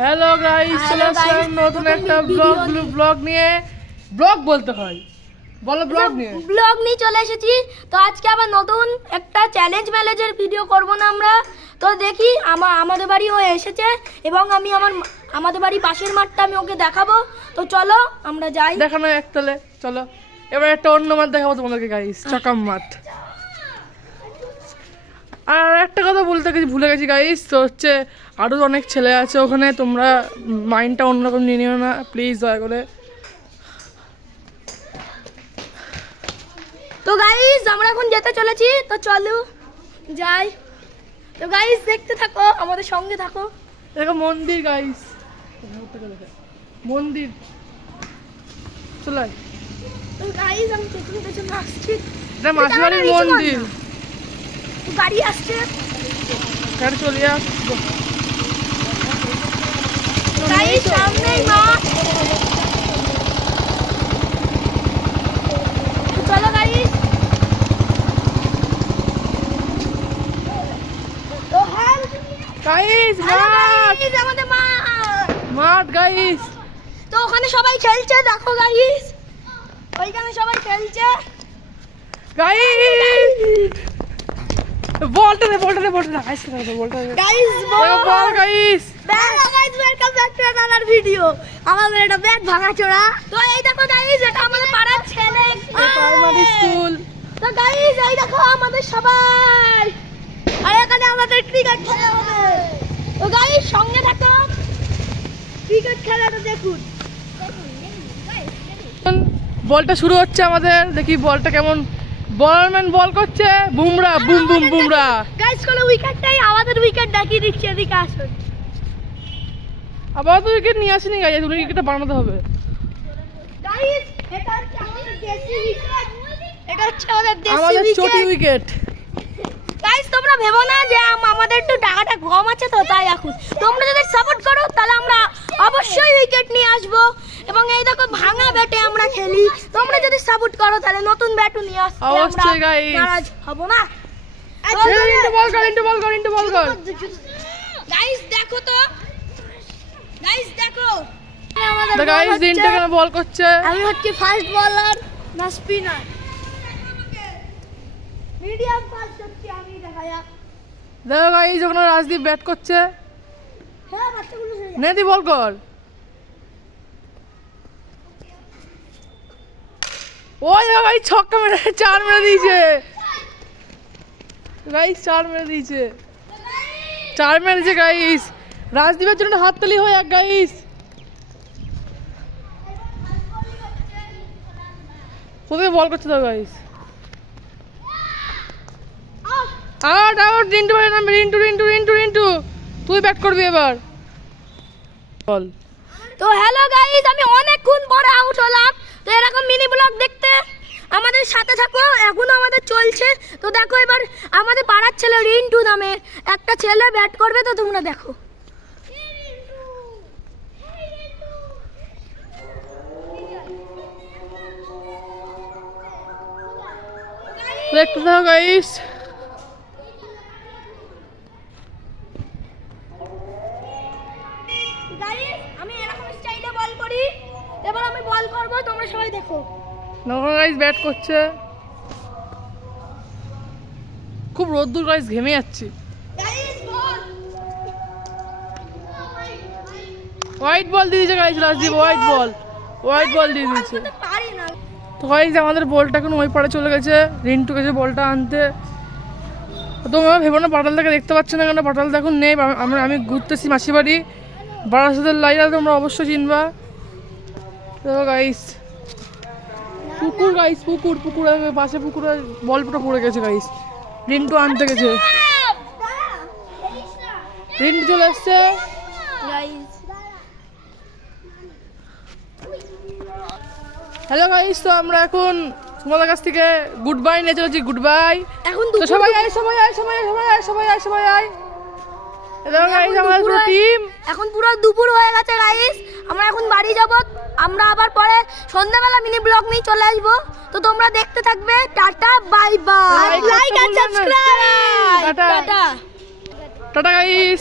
Hello guys, চলে আসলাম নতুন একটা ব্লগ নিয়ে। ব্লগ বলতে হয়, বলো ব্লগ নিয়ে চলে এসেছি। তো আজকে আবার নতুন একটা চ্যালেঞ্জ ম্যালেজের ভিডিও করব না আমরা। তো দেখি আমাদের বাড়ি ও এসেছে এবং আমি আমাদের বাড়ি পাশের মাঠটা আমি ওকে দেখাবো। তো চলো আমরা যাই। দেখানো একতলে, চলো এবার একটা অন্য মাঠ দেখাবো তোমাদেরকে গাইস, চকাম মাঠ। আর একটা কথা বলতে ভুলে গেছি গাইস, তো হচ্ছে আরও অনেক ছেলে আছে ওখানে, তোমরা মাইন্ডটা অন্যরকম নিয়ে নিও না প্লিজ, দয়া করে। তো গাইস আমরা এখন যেতে চলেছি, তো চলো যাই। তো গাইস দেখতে থাকো, আমাদের সঙ্গে থাকো। দেখো মন্দির গাইস, মন্দির চলে। তো গাইস আমি পেছনে আসছি, এটা মাসিবাড়ির মন্দির। গাড়ি আসছে, গাড়ি চলে আসবো গাইস সামনেই মাঠ। চলো গাইস। তো হ্যাঁ গাইস, গাইস আমাদের মাঠ গাইস। তো ওখানে সবাই খেলছে, দেখো গাইস ওইখানে সবাই খেলছে গাইস। বলটা দে guys, guys ball guys. Guys welcome back to another video. আমাদের এটা ব্যাগ ভাঙাচোরা। তো এই দেখো গাইস, এটা আমাদের পাড়ার ছেলে প্রাইমারি স্কুল। তো গাইস এই দেখো আমাদের সবাই, আর এখানে আমাদের ক্রিকেট খেলা হবে। তো গাইস সঙ্গে থাকো, ক্রিকেট খেলাটা দেখুন। বলটা শুরু হচ্ছে আমাদের, দেখি বলটা কেমন। বলম্যান বল করছে, Bumrah boom boom Bumrah. Guys কোন উইকেটটাই আমাদের উইকেট ডাকিয়ে দিচ্ছে, এদিকে আসুন। আবার তো উইকেট নিয়ে আসেনি গাইস, তুমি উইকেটটা বানাতে হবে গাইস। এটা হচ্ছে আমাদের দেশি উইকেট, এটা হচ্ছে আমাদের আমাদের দেশি চটি উইকেট। উইকেট। গাইস তোমরা ভেবো না যে আমাদের একটু টাকাটা কম আছে, তো তাই এখন তোমরা যদি সাপোর্ট করো তাহলে আমরা অবশ্যই উইকেট নিয়ে আসবো। এবং এই দেখো ভাঙা ব্যাটে আমরা খেলি, তোমরা যদি সাপোর্ট করো তাহলে নতুন ব্যাটও নিয়ে আসতে আমরা অবশ্যই গাইস, নারাজ হব না। ইন্টু বল কর। গাইস দেখো তো, গাইস দেখো তো গাইস দিনটা কেন বল করছে। আমি হচ্ছে ফার্স্ট বলার না স্পিনার, মিডিয়াম ফাস্ট হচ্ছে আমি, দেখা যাক। দেখো গাইস যখন রাজদীপ ব্যাট করছে, হ্যাঁ বাচ্চাগুলো সরে যাও। নেদি বল কর। ওই গাইস ছক্কা মেরে 4 মেরে দিয়েছে গাইস, 4 মেরে দিয়েছে, 4 মেরেছে গাইস। রাজদীপের জন্য হাততালি হয় এক গাইস। কোথায় বল করছে তো গাইস। আউট রিন্টু ভাই নাম, রিন্টু তুই ব্যাট করবি এবার, বল। তো হ্যালো গাইস, আমি অনেকক্ষণ পরে আউট হলাম। তো এরকম মিনি ব্লগ দেখতে আমাদের সাথে থাকো, এখনো আমাদের চলছে। তো দেখো এবার আমাদের পাড়ার ছেলে রিন্টু নামে একটা ছেলে ব্যাট করবে, তো তোমরা দেখো। দেখতে থাকো গাইস। গাইস আমি এরকম স্টাইলে বল করি, এবার আমি বল করব, তোমরা সবাই দেখো। নখন গাইস ব্যাট করছে, খুব রোদ্দুর গাইস, ঘেমে যাচ্ছি। গাইস বল, হোয়াইট বল দিয়ে দিয়েছে গাইস, রাজদীপ হোয়াইট বল দিয়ে দিয়েছে। আমি তো পারি না। তো গাইস আমাদের বলটা এখন ওই পাড়ে চলে গেছে, রিন্টু গেছে বলটা আনতে। তোমরা ভেবো না পাটালটাকে দেখতে পাচ্ছ না, কেন পাটালটা এখন নেই। আমি ঘুরতেছি মাসি বাড়ি, বারাসাতের লাইলা, তোমরা অবশ্যই চিনবা। তো গাইস পুকুর পাশে পুকুরে বল পুরো পড়ে গেছে গাইস, রিন্টু আনতে গেছে। রিন্টু চলে এসছে গাইস হ্যালো গাইস, তো আমরা এখন তোমাদের কাছ থেকে গুড বাই নিয়ে চলেছি, গুড বাই। এখন তো সবাই আয়। দেখো গাইস আমাদের পুরো টিম। এখন পুরো দুপুর হয়ে গেছে গাইস, আমরা এখন বাড়ি যাব। আমরা আবার পরে সন্ধ্যাবেলা মিনি ব্লগ নিয়ে চলে আসবো। তো তোমরা দেখতে থাকবে। Tata bye bye, like and subscribe. Tata guys.